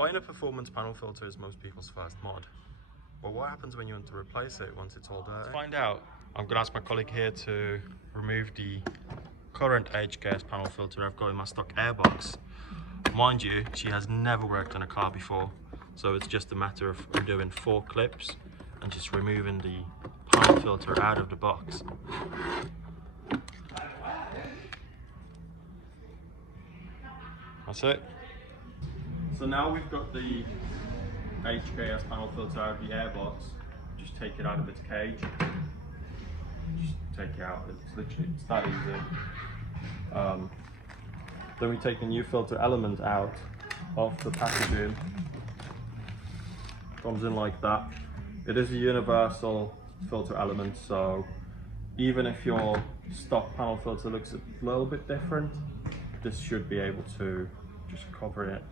Buying a performance panel filter is most people's first mod. But what happens when you want to replace it once it's all dirty? To find out, I'm going to ask my colleague here to remove the current HKS panel filter I've got in my stock airbox. Mind you, she has never worked on a car before, so it's just a matter of doing 4 clips and just removing the panel filter out of the box. That's it. So now we've got the HKS panel filter out of the airbox. Just take it out of its cage. Just take it out. It's that easy. Then we take the new filter element out of the packaging. Comes in like that. It is a universal filter element, so even if your stock panel filter looks a little bit different, this should be able to just cover it.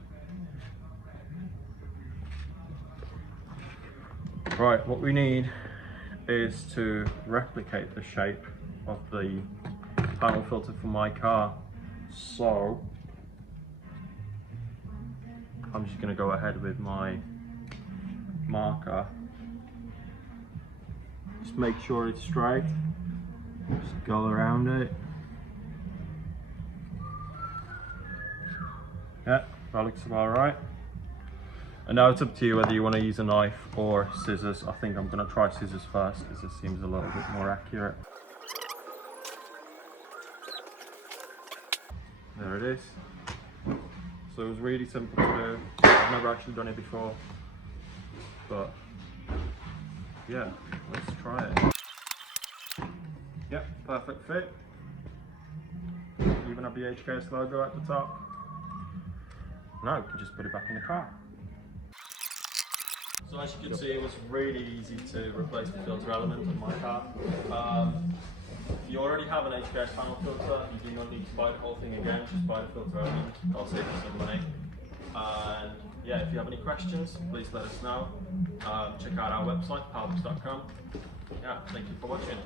Right, what we need is to replicate the shape of the panel filter for my car. So I'm just going to go ahead with my marker. Just make sure it's straight. Just go around it. Yeah, that looks about right. And now it's up to you whether you want to use a knife or scissors. I think I'm going to try scissors first because it seems a little bit more accurate. There it is. So it was really simple to do. I've never actually done it before, but yeah, let's try it. Yep, perfect fit. Even have the HKS logo at the top. Now we can just put it back in the car. So as you can see, it was really easy to replace the filter element on my car. If you already have an HKS panel filter, you do not need to buy the whole thing again, just buy the filter element. I'll save you some money. And yeah, if you have any questions, please let us know. Check out our website, Part-Box.com. Yeah, thank you for watching.